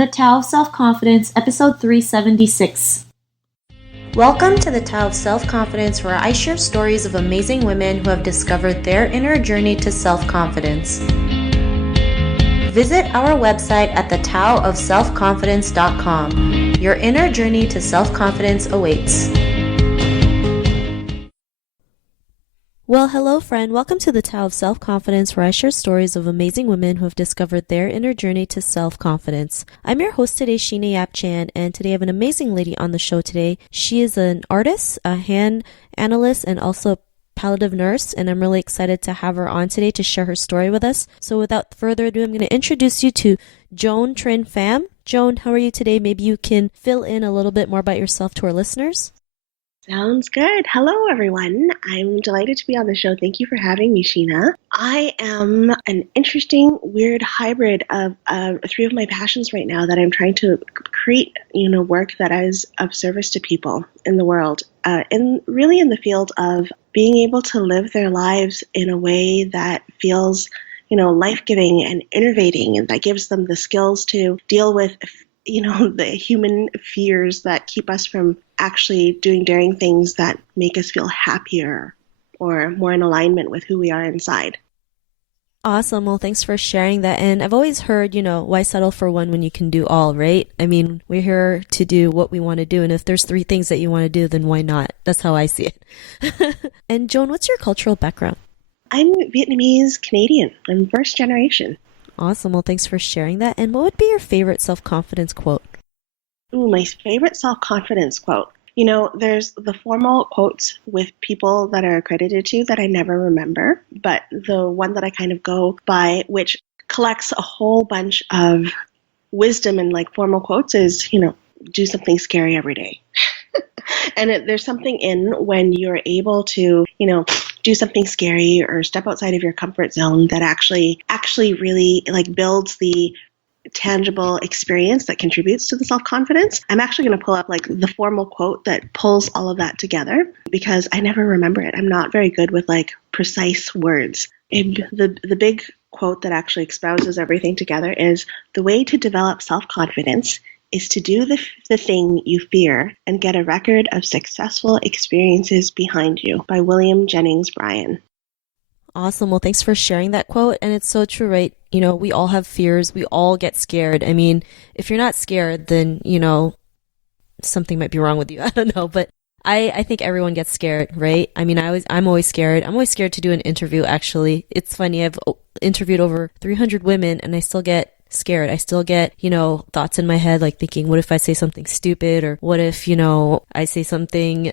The Tao of Self-Confidence, episode 376. Welcome to the Tao of Self-Confidence, where I share stories of amazing women who have discovered their inner journey to self-confidence. Visit our website at thetaoofselfconfidence.com. Your inner journey to self-confidence awaits. Well, hello friend. Welcome to the Tao of Self-Confidence, where I share stories of amazing women who have discovered their inner journey to self-confidence. I'm your host today, Sheena Yap-Chan, and today I have an amazing lady on the show today. She is an artist, a hand analyst, and also a palliative nurse, and I'm really excited to have her on today to share her story with us. So without further ado, I'm going to introduce you to Joan Trinh Pham. Joan, how are you today? Maybe you can fill in a little bit more about yourself to our listeners. Sounds good. Hello, everyone. I'm delighted to be on the show. Thank you for having me, Sheena. I am an interesting, weird hybrid of three of my passions right now that I'm trying to create, work that is of service to people in the world, in the field of being able to live their lives in a way that feels, life-giving and innovating, and that gives them the skills to deal with the human fears that keep us from actually doing daring things that make us feel happier or more in alignment with who we are inside. Awesome. Well, thanks for sharing that. And I've always heard, why settle for one when you can do all, right? I mean, we're here to do what we want to do. And if there's three things that you want to do, then why not? That's how I see it. And Joan, what's your cultural background? I'm Vietnamese Canadian. I'm first generation. Awesome. Well, thanks for sharing that. And what would be your favorite self-confidence quote? Ooh, my favorite self-confidence quote. There's the formal quotes with people that are accredited to that I never remember, but the one that I kind of go by, which collects a whole bunch of wisdom and formal quotes, is, do something scary every day. And there's something in when you're able to, do something scary or step outside of your comfort zone that actually really builds the tangible experience that contributes to the self-confidence. I'm actually going to pull up the formal quote that pulls all of that together because I never remember it. I'm not very good with precise words. And the big quote that actually espouses everything together is, the way to develop self-confidence is to do the thing you fear and get a record of successful experiences behind you, by William Jennings Bryan. Awesome. Well, thanks for sharing that quote. And it's so true, right? We all have fears. We all get scared. I mean, if you're not scared, then, something might be wrong with you. I don't know. But I think everyone gets scared, right? I mean, I'm always scared. I'm always scared to do an interview, actually. It's funny. I've interviewed over 300 women and I still get scared. I still get, thoughts in my head, thinking, what if I say something stupid? Or what if, I say something,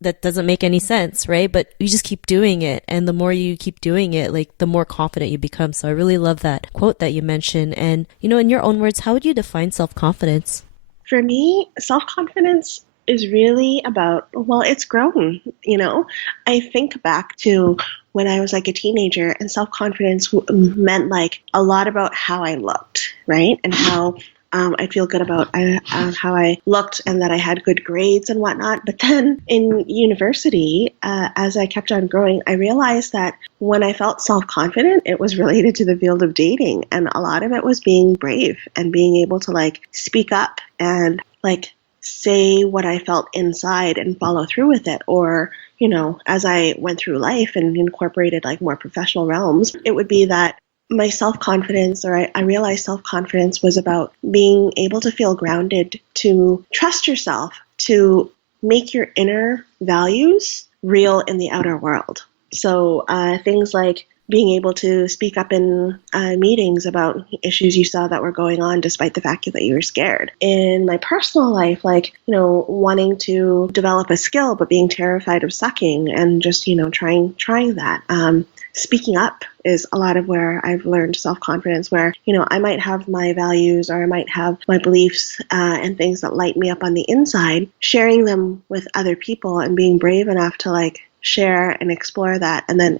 that doesn't make any sense, right? But you just keep doing it. And the more you keep doing it, the more confident you become. So I really love that quote that you mentioned. And, in your own words, how would you define self-confidence? For me, self-confidence is really about, it's grown, I think back to when I was a teenager, and self-confidence meant a lot about how I looked, right? And how I feel good about how I looked and that I had good grades and whatnot. But then in university, as I kept on growing, I realized that when I felt self-confident, it was related to the field of dating. And a lot of it was being brave and being able to speak up and say what I felt inside and follow through with it. Or, as I went through life and incorporated more professional realms, it would be that my self-confidence, or I realized self-confidence was about being able to feel grounded, to trust yourself, to make your inner values real in the outer world. So things like being able to speak up in meetings about issues you saw that were going on despite the fact that you were scared. In my personal life, wanting to develop a skill but being terrified of sucking and just, trying that. Speaking up is a lot of where I've learned self-confidence, where, I might have my values or I might have my beliefs and things that light me up on the inside, sharing them with other people and being brave enough to share and explore that and then,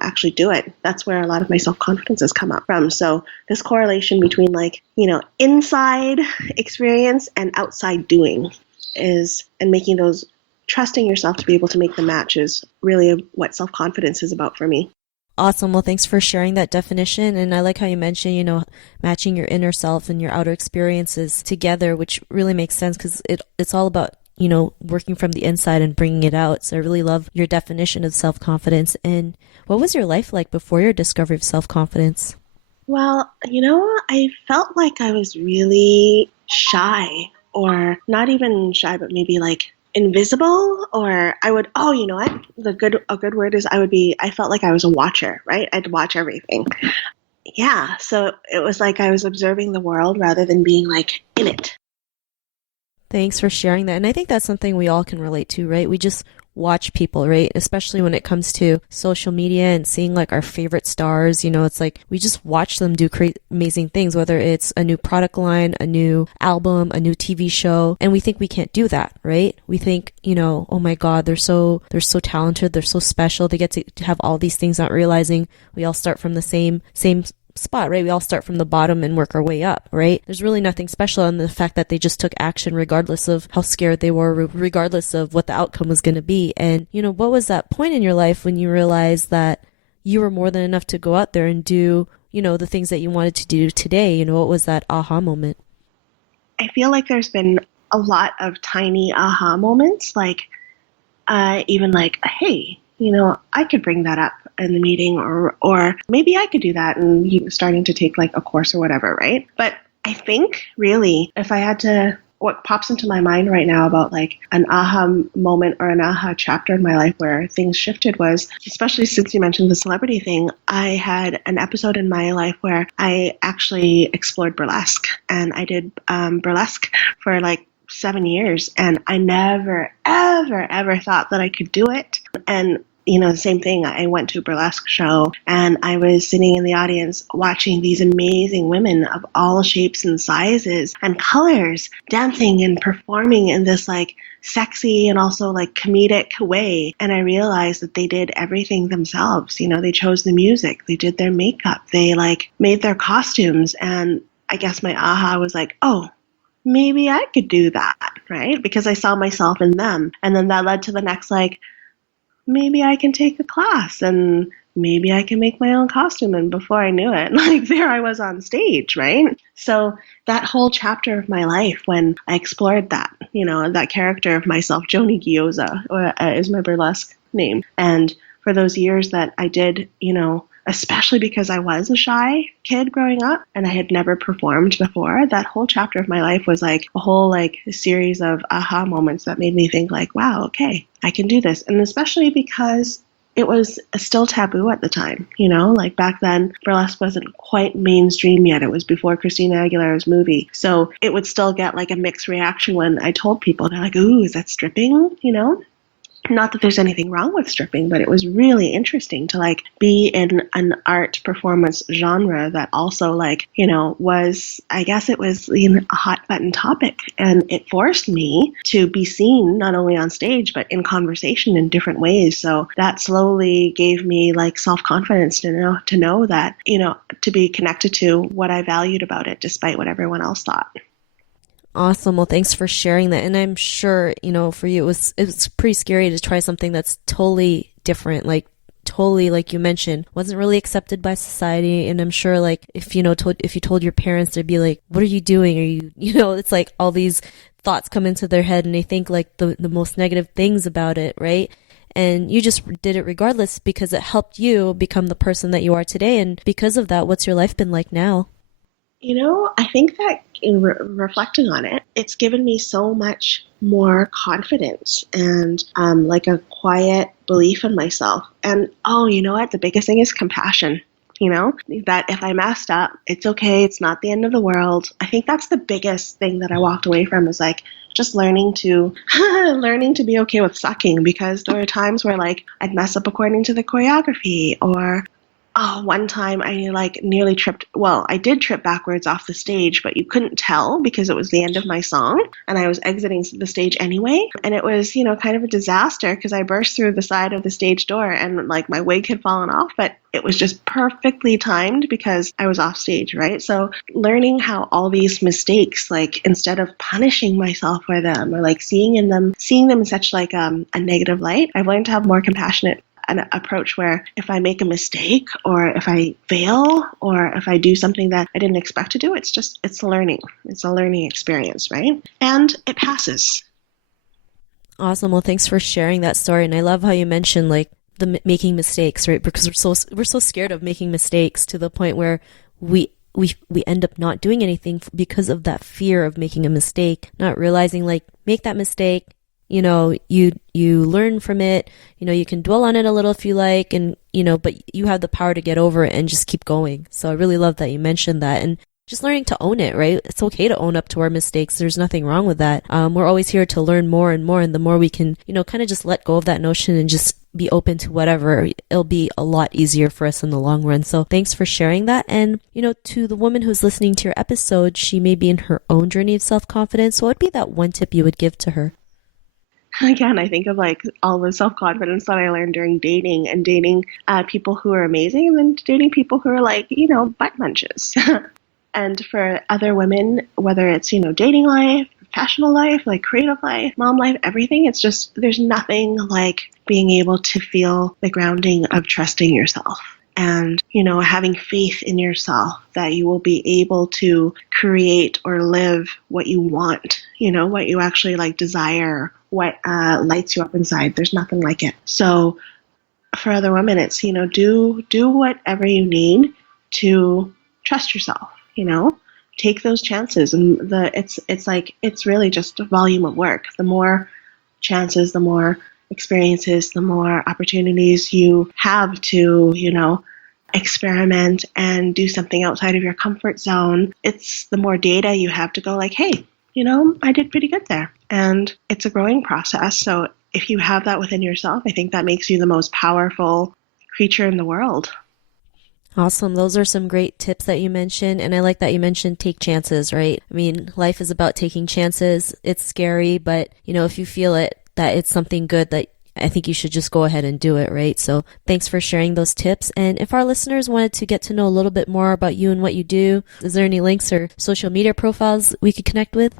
actually do it. That's where a lot of my self-confidence has come up from. So this correlation between inside experience and outside doing and making those, trusting yourself to be able to make the match is really what self-confidence is about for me. Awesome. Well, thanks for sharing that definition. And I like how you mentioned, matching your inner self and your outer experiences together, which really makes sense because it's all about, working from the inside and bringing it out. So I really love your definition of self-confidence. And what was your life like before your discovery of self-confidence? Well, I felt like I was really shy, or not even shy, but maybe like invisible, or I would, oh, you know what? A good word is I felt like I was a watcher, right? I'd watch everything. Yeah, so it was like I was observing the world rather than being like in it. Thanks for sharing that. And I think that's something we all can relate to, right? We just watch people, right? Especially when it comes to social media and seeing like our favorite stars, it's like we just watch them do amazing things, whether it's a new product line, a new album, a new TV show, and we think we can't do that, right? We think, oh my God, they're so talented, they're so special, they get to have all these things, not realizing we all start from the same spot, right? We all start from the bottom and work our way up, right? There's really nothing special in the fact that they just took action regardless of how scared they were, regardless of what the outcome was going to be. And, what was that point in your life when you realized that you were more than enough to go out there and do, the things that you wanted to do today? What was that aha moment? I feel like there's been a lot of tiny aha moments, like even like, hey, I could bring that up in the meeting, or maybe I could do that, and you starting to take like a course or whatever, right? But I think really, if I had to, what pops into my mind right now about like an aha moment or an aha chapter in my life where things shifted was, especially since you mentioned the celebrity thing, I had an episode in my life where I actually explored burlesque, and I did burlesque for like 7 years, and I never, ever, ever thought that I could do it. And the same thing. I went to a burlesque show, and I was sitting in the audience watching these amazing women of all shapes and sizes and colors dancing and performing in this like sexy and also like comedic way. And I realized that they did everything themselves. They chose the music, they did their makeup, they like made their costumes. And I guess my aha was like, oh, maybe I could do that, right? Because I saw myself in them. And then that led to the next, like, maybe I can take a class, and maybe I can make my own costume. And before I knew it, like there I was on stage, right? So that whole chapter of my life when I explored that, that character of myself, Joni Gyoza is my burlesque name. And for those years that I did, especially because I was a shy kid growing up and I had never performed before, that whole chapter of my life was like a whole like series of aha moments that made me think like, wow, okay, I can do this. And especially because it was still taboo at the time, like back then burlesque wasn't quite mainstream yet. It was before Christina Aguilera's movie. So it would still get like a mixed reaction when I told people. They're like, ooh, is that stripping? Not that there's anything wrong with stripping, but it was really interesting to like be in an art performance genre that also like, was, I guess it was a hot button topic. And it forced me to be seen not only on stage, but in conversation in different ways. So that slowly gave me like self-confidence to know that, to be connected to what I valued about it, despite what everyone else thought. Awesome. Well, thanks for sharing that. And I'm sure, for you, it was pretty scary to try something that's totally different, like totally, like you mentioned, wasn't really accepted by society. And I'm sure like if you told your parents, they'd be like, what are you doing? Are you, it's like all these thoughts come into their head and they think like the most negative things about it, right? And you just did it regardless because it helped you become the person that you are today. And because of that, what's your life been like now? I think that in reflecting on it, it's given me so much more confidence and like a quiet belief in myself. And oh, you know what? The biggest thing is compassion. That if I messed up, it's okay. It's not the end of the world. I think that's the biggest thing that I walked away from is like just learning to be okay with sucking, because there were times where like I'd mess up according to the choreography, or oh, one time I like nearly tripped. Well, I did trip backwards off the stage, but you couldn't tell because it was the end of my song and I was exiting the stage anyway. And it was, kind of a disaster because I burst through the side of the stage door and like my wig had fallen off, but it was just perfectly timed because I was off stage, right? So learning how all these mistakes, like instead of punishing myself for them or like seeing them in such like a negative light, I've learned to have more compassionate an approach where if I make a mistake or if I fail or if I do something that I didn't expect to do, it's learning. It's a learning experience, right? And it passes. Awesome. Well, thanks for sharing that story. And I love how you mentioned like the making mistakes, right? Because we're so scared of making mistakes to the point where we end up not doing anything because of that fear of making a mistake, not realizing like make that mistake, you learn from it, you can dwell on it a little if you like, and but you have the power to get over it and just keep going. So I really love that you mentioned that, and just learning to own it, right? It's okay to own up to our mistakes. There's nothing wrong with that. We're always here to learn more and more, and the more we can, kind of just let go of that notion and just be open to whatever, it'll be a lot easier for us in the long run. So thanks for sharing that. And, to the woman who's listening to your episode, she may be in her own journey of self-confidence. What would be that one tip you would give to her? Again, I think of like all the self-confidence that I learned during dating and dating people who are amazing and then dating people who are like, butt munches. And for other women, whether it's, dating life, professional life, like creative life, mom life, everything, it's just, there's nothing like being able to feel the grounding of trusting yourself and, having faith in yourself that you will be able to create or live what you want, what you actually like desire, what lights you up inside. There's nothing like it. So for other women, it's, do whatever you need to trust yourself. Take those chances, and it's really just a volume of work. The more chances, the more experiences, the more opportunities you have to, experiment and do something outside of your comfort zone. It's the more data you have to go like, hey, I did pretty good there. And it's a growing process. So if you have that within yourself, I think that makes you the most powerful creature in the world. Awesome. Those are some great tips that you mentioned. And I like that you mentioned take chances, right? I mean, life is about taking chances. It's scary, but if you feel that it's something good, that I think you should just go ahead and do it, right? So thanks for sharing those tips. And if our listeners wanted to get to know a little bit more about you and what you do, is there any links or social media profiles we could connect with?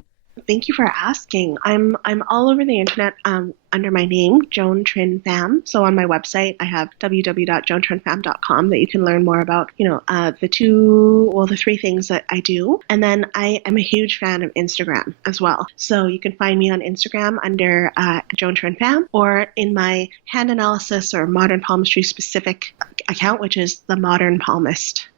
Thank you for asking. I'm all over the internet under my name, Joan Trinh Pham. So on my website, I have www.joantrinpham.com that you can learn more about, the three things that I do. And then I am a huge fan of Instagram as well. So you can find me on Instagram under Joan Trinh Pham, or in my hand analysis or modern palmistry specific account, which is the Modern Palmist.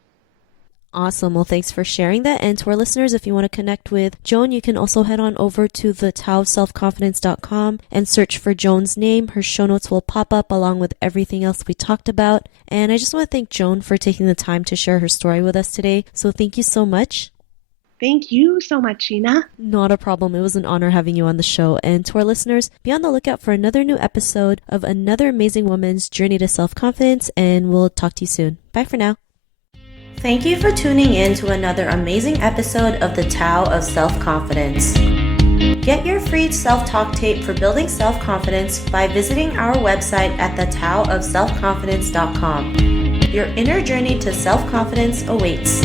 Awesome. Well, thanks for sharing that. And to our listeners, if you want to connect with Joan, you can also head on over to thetowofselfconfidence.com and search for Joan's name. Her show notes will pop up along with everything else we talked about. And I just want to thank Joan for taking the time to share her story with us today. So thank you so much. Thank you so much, Sheena. Not a problem. It was an honor having you on the show. And to our listeners, be on the lookout for another new episode of another amazing woman's journey to self-confidence. And we'll talk to you soon. Bye for now. Thank you for tuning in to another amazing episode of the Tao of Self-Confidence. Get your free self-talk tape for building self-confidence by visiting our website at thetowofselfconfidence.com. Your inner journey to self-confidence awaits.